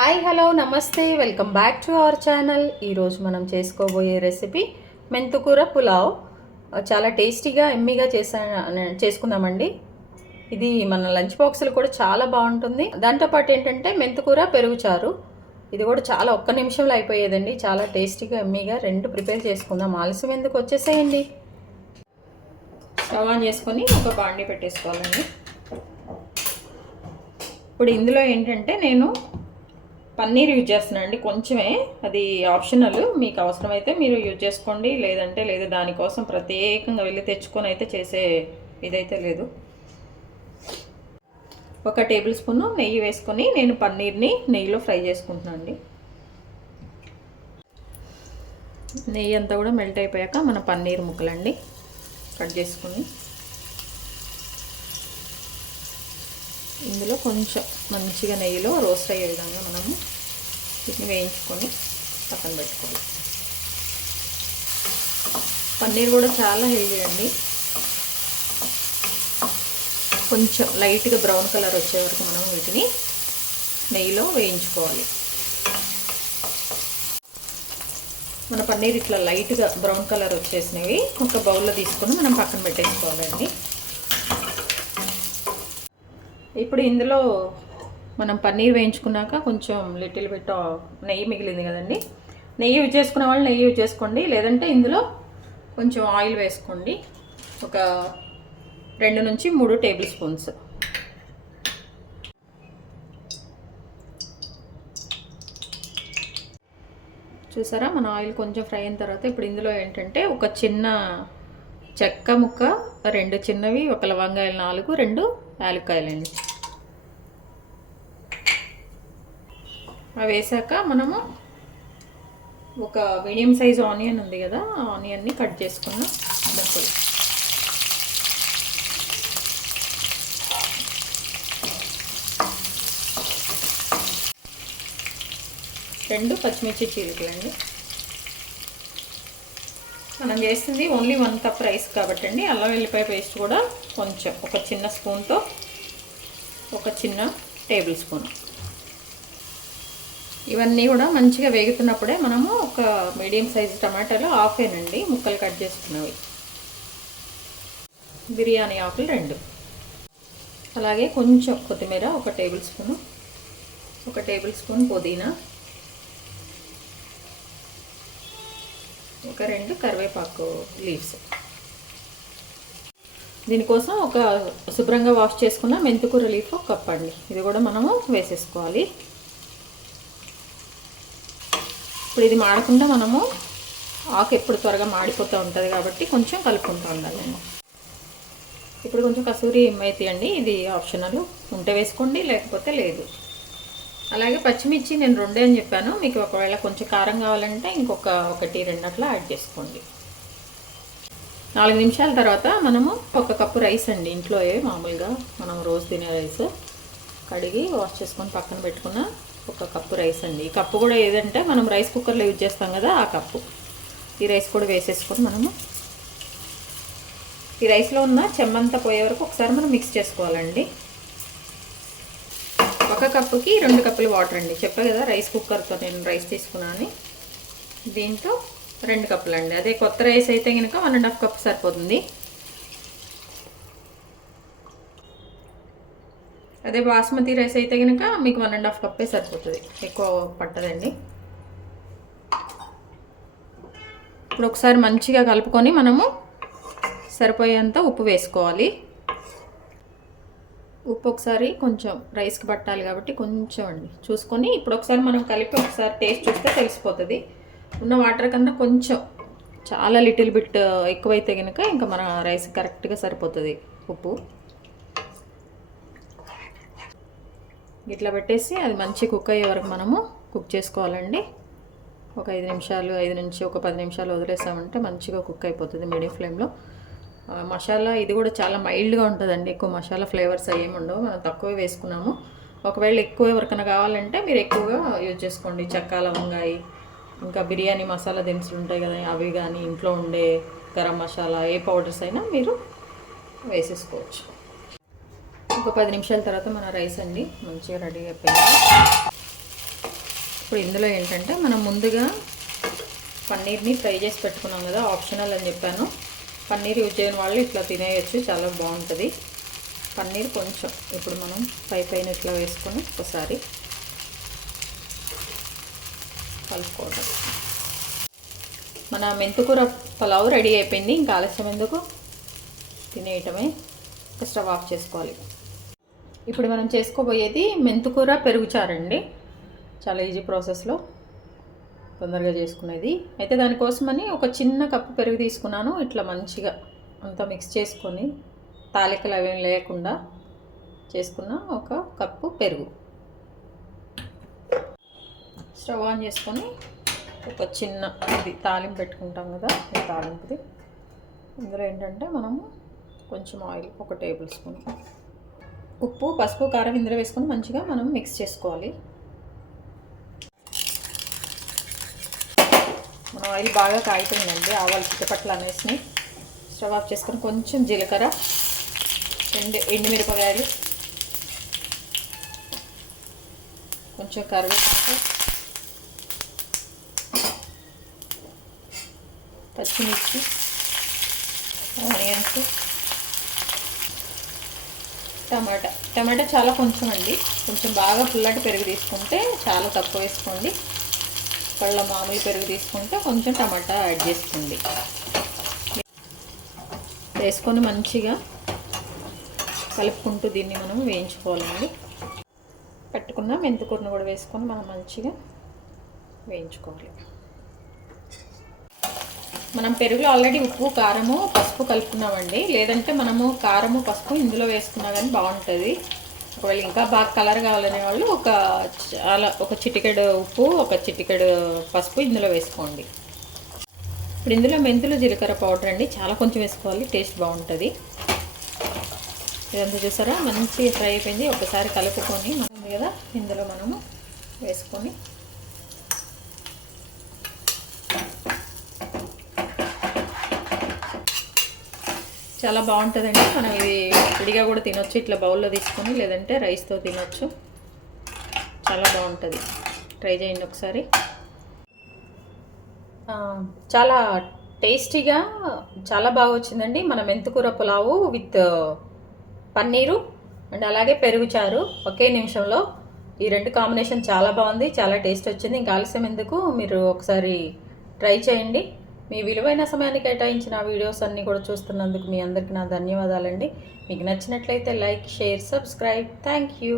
Hi hello నమస్తే welcome back to our channel. ఈరోజు మనం చేసుకోబోయే రెసిపీ మెంతుకూర పులావ్. చాలా టేస్టీగా ఎమ్మిగా చేసా చేసుకుందామండి. ఇది మన లంచ్ బాక్సులు కూడా చాలా బాగుంటుంది. దాంతోపాటు ఏంటంటే మెంతుకూర పెరుగు చారు. ఇది కూడా చాలా ఒక్క నిమిషంలో అయిపోయేదండి. చాలా టేస్టీగా ఎమ్మిగా రెండు ప్రిపేర్ చేసుకుందాం. ఆలస్యం ఎందుకు వచ్చేసేయండి? స్టవ్ ఆన్ చేసుకొని ఒక బాండి పెట్టేసుకోవాలండి. ఇప్పుడు ఇందులో ఏంటంటే నేను పన్నీర్ యూజ్ చేస్తున్నాను అండి కొంచెమే. అది ఆప్షనల్. మీకు అవసరమైతే మీరు యూజ్ చేసుకోండి లేదంటే లేదు దానికోసం ప్రత్యేకంగా వెళ్ళి తెచ్చుకొని అయితే చేసే ఇదైతే లేదు. ఒక టేబుల్ స్పూన్ నెయ్యి వేసుకొని నేను పన్నీర్ని నెయ్యిలో ఫ్రై చేసుకుంటున్నాను అండి నెయ్యి అంతా కూడా మెల్ట్ అయిపోయాక మన పన్నీర్ ముక్కలండి కట్ చేసుకుని. ఇందులో కొంచెం మంచిగా నెయ్యిలో రోస్ట్ అయ్యే విధంగా మనము వీటిని వేయించుకొని పక్కన పెట్టుకోవాలి. పన్నీర్ కూడా చాలా హెల్దీ అండి. కొంచెం లైట్గా బ్రౌన్ కలర్ వచ్చే వరకు మనం వీటిని నెయ్యిలో వేయించుకోవాలి. మన పన్నీర్ ఇట్లా లైట్గా బ్రౌన్ కలర్ వచ్చేసినవి ఒక బౌల్లో తీసుకొని మనం పక్కన పెట్టేసుకోవాలండి. ఇప్పుడు ఇందులో మనం పన్నీర్ వేయించుకున్నాక కొంచెం లిటిల్ బిట్ నెయ్యి మిగిలింది కదండి. నెయ్యి యూజ్ చేసుకునే వాళ్ళు నెయ్యి యూజ్ చేసుకోండి. లేదంటే ఇందులో కొంచెం ఆయిల్ వేసుకోండి. ఒక రెండు నుంచి మూడు టేబుల్ స్పూన్స్. చూసారా? మన ఆయిల్ కొంచెం ఫ్రై అయిన తర్వాత ఇప్పుడు ఇందులో ఏంటంటే ఒక చిన్న చెక్క ముక్క రెండు చిన్నవి ఒక లవంగాయలు నాలుగు రెండు యాలక్కాయలండి. అవి వేసాక మనము ఒక మీడియం సైజ్ ఆనియన్ ఉంది కదా ఆ ఆనియన్ని కట్ చేసుకున్న ముక్కలు. రెండు పచ్చిమిర్చి చీలికలండి. మనం చేస్తుంది ఓన్లీ వన్ కప్ రైస్ కాబట్టి అండి అల్లం వెల్లిపాయ పేస్ట్ కూడా కొంచెం ఒక చిన్న స్పూన్తో ఒక చిన్న టేబుల్ స్పూన్. ఇవన్నీ కూడా మంచిగా వేగుతున్నప్పుడే మనము ఒక మీడియం సైజు టమాటాలు ఆఫేనండి ముక్కలు కట్ చేసుకున్నవి. బిర్యానీ ఆకులు రెండు. అలాగే కొంచెం కొత్తిమీర ఒక టేబుల్ స్పూను ఒక టేబుల్ స్పూన్ పుదీనా ఒక రెండు కరివేపాకు లీవ్స్. దీనికోసం ఒక శుభ్రంగా వాష్ చేసుకున్న మెంతుకూర లీఫ్ ఒక కప్ అండి. ఇది కూడా మనము వేసేసుకోవాలి. ఇప్పుడు ఇది మాడకుండా మనము ఆకు ఎప్పుడు త్వరగా మాడిపోతూ ఉంటుంది కాబట్టి కొంచెం కలుపుకుంటూ ఉండాలి నేను ఇప్పుడు కొంచెం కసూరి మైతి అండి ఇది ఆప్షనల్. ఉంటే వేసుకోండి లేకపోతే లేదు. అలాగే పచ్చిమిర్చి నేను రెండే అని చెప్పాను. మీకు ఒకవేళ కొంచెం కారం కావాలంటే ఇంకొక ఒకటి రెండట్లా యాడ్ చేసుకోండి. నాలుగు నిమిషాల తర్వాత మనము ఒక కప్పు రైస్ అండి. ఇంట్లో మామూలుగా మనం రోజు తినే రైస్. కడిగి వాష్ చేసుకొని పక్కన పెట్టుకున్న ఒక కప్పు రైస్ అండి. ఈ కప్పు కూడా ఏదంటే మనం రైస్ కుక్కర్లో యూజ్ చేస్తాం కదా ఆ కప్పు. ఈ రైస్ కూడా వేసేసుకొని మనము ఈ రైస్లో ఉన్న చెమ్మంతా పోయే వరకు ఒకసారి మనం మిక్స్ చేసుకోవాలండి. ఒక కప్పుకి రెండు కప్పులు వాటర్ అండి. చెప్పా కదా రైస్ కుక్కర్తో నేను రైస్ తీసుకున్నాను దీంతో రెండు కప్పులు అండి అదే కొత్త రైస్ అయితే కనుక వన్ అండ్ హాఫ్ కప్ సరిపోతుంది. అదే బాస్మతి రైస్ అయితే కనుక మీకు వన్ అండ్ హాఫ్ కప్పే సరిపోతుంది. ఎక్కువ పట్టదండి. ఇప్పుడు ఒకసారి మంచిగా కలుపుకొని మనము సరిపోయేంత ఉప్పు వేసుకోవాలి. ఉప్పు ఒకసారి కొంచెం రైస్కి పట్టాలి కాబట్టి కొంచెం అండి. చూసుకొని ఇప్పుడు ఒకసారి మనం కలిపి ఒకసారి టేస్ట్ చూస్తే తెలిసిపోతుంది. ఉన్న వాటర్ కన్నా కొంచెం చాలా లిటిల్ బిట్ ఎక్కువైతే కనుక ఇంకా మన రైస్ కరెక్ట్గా సరిపోతుంది ఉప్పు. ఇట్లా పెట్టేసి అది మంచి కుక్ అయ్యే వరకు మనము కుక్ చేసుకోవాలండి. ఒక ఐదు నిమిషాలు ఐదు నుంచి ఒక పది నిమిషాలు వదిలేసామంటే మంచిగా కుక్ అయిపోతుంది మీడియం ఫ్లేమ్లో మసాలా ఇది కూడా చాలా మైల్డ్గా ఉంటుందండి. ఎక్కువ మసాలా ఫ్లేవర్స్ ఏమి ఉండవు. మనం తక్కువే వేసుకున్నాము. ఒకవేళ ఎక్కువ ఎవరికైనా కావాలంటే మీరు ఎక్కువగా యూజ్ చేసుకోండి. చెక్క లవంగాయి ఇంకా బిర్యానీ మసాలా దినుసులు ఉంటాయి కదా అవి కానీ ఇంట్లో ఉండే గరం మసాలా ఏ పౌడర్స్ అయినా మీరు వేసేసుకోవచ్చు. ఒక పది నిమిషాల తర్వాత మన రైస్ అండి మంచిగా రెడీ అయిపోయింది. ఇప్పుడు ఇందులో ఏంటంటే మనం ముందుగా పన్నీర్ని ఫ్రై చేసి పెట్టుకున్నాం కదా ఆప్షనల్ అని చెప్పాను. పన్నీర్ యూజ్ చేయని వాళ్ళు ఇట్లా తినేయచ్చు చాలా బాగుంటుంది. పన్నీర్ కొంచెం ఇప్పుడు మనం పై పైన ఇట్లా వేసుకొని ఒకసారి కలుపుకోవడం. మన మెంతుకూర పలావ్ రెడీ అయిపోయింది. ఇంకా ఆలస్యం ఎందుకు? తినేయటమే. స్టవ్ ఆఫ్ చేసుకోవాలి. ఇప్పుడు మనం చేసుకోబోయేది మెంతుకూర పెరుగుచారండి చాలా ఈజీ ప్రాసెస్లో తొందరగా చేసుకునేది. అయితే దానికోసమని ఒక చిన్న కప్పు పెరుగు తీసుకున్నాను. ఇట్లా మంచిగా అంతా మిక్స్ చేసుకొని తాలికలు అవేం లేకుండా చేసుకున్న ఒక కప్పు పెరుగు. స్టవ్ ఆన్ చేసుకొని ఒక చిన్న ఇది తాలింపు పెట్టుకుంటాం కదా ఈ తాలింపుది. ఇందులో ఏంటంటే మనము కొంచెం ఆయిల్ ఒక టేబుల్ స్పూన్ ఉప్పు పసుపు కారం ఇందులో వేసుకొని మంచిగా మనం మిక్స్ చేసుకోవాలి. మన ఆయిల్ బాగా కాగుతుందండి ఆవాలు చిట్టపట్లు అనేసి స్టవ్ ఆఫ్ చేసుకొని కొంచెం జీలకర్ర రెండు ఎండుమిరపకాయలు కొంచెం కరివేపాకు పచ్చిమిర్చి ఆనియన్స్ టమాటా. టమాటా చాలా కొంచెం అండి. కొంచెం బాగా పుల్లటి పెరుగు తీసుకుంటే చాలా తక్కువ వేసుకోండి. పళ్ళ మామూలు పెరుగు తీసుకుంటే కొంచెం టమాటా యాడ్ చేసుకోండి. వేసుకొని మంచిగా కలుపుకుంటూ దీన్ని మనం వేయించుకోవాలండి. పెట్టుకున్న మెంతికూరను కూడా వేసుకొని మనం మంచిగా వేయించుకోవాలి. మనం పెరుగులో ఆల్రెడీ ఉప్పు కారము పసుపు కలుపుకున్నామండి. లేదంటే మనము కారము పసుపు ఇందులో వేసుకున్నా కానీ బాగుంటుంది. ఒకవేళ ఇంకా బాగా కలర్ కావాలనే వాళ్ళు ఒక చాలా ఒక చిటికెడు ఉప్పు ఒక చిటికెడు పసుపు ఇందులో వేసుకోండి. ఇప్పుడు ఇందులో మెంతులు జీలకర్ర పౌడర్ అండి. చాలా కొంచెం వేసుకోవాలి టేస్ట్ బాగుంటుంది. ఇదంతా చూసారా? మంచిగా ఫ్రై అయిపోయింది. ఒకసారి కలుపుకొని మనం కదా ఇందులో మనము వేసుకొని చాలా బాగుంటుందండి. మనం ఇది విడిగా కూడా తినొచ్చు. ఇట్లా బౌల్లో తీసుకొని లేదంటే రైస్తో తినొచ్చు. చాలా బాగుంటుంది. ట్రై చేయండి ఒకసారి. చాలా టేస్టీగా చాలా బాగా వచ్చిందండి. మన మెంతుకూర పులావు విత్ పన్నీరు అండ్ అలాగే పెరుగు చారు ఒకే నిమిషంలో. ఈ రెండు కాంబినేషన్ చాలా బాగుంది. చాలా టేస్ట్ వచ్చింది. ఇంకా ఆలస్యం ఎందుకు? మీరు ఒకసారి ట్రై చేయండి. మీ విలువైన సమయాన్ని కేటాయించిన వీడియోస్ అన్నీ కూడా చూస్తున్నందుకు మీ అందరికీ నా ధన్యవాదాలండి. మీకు నచ్చినట్లయితే like share subscribe. Thank you.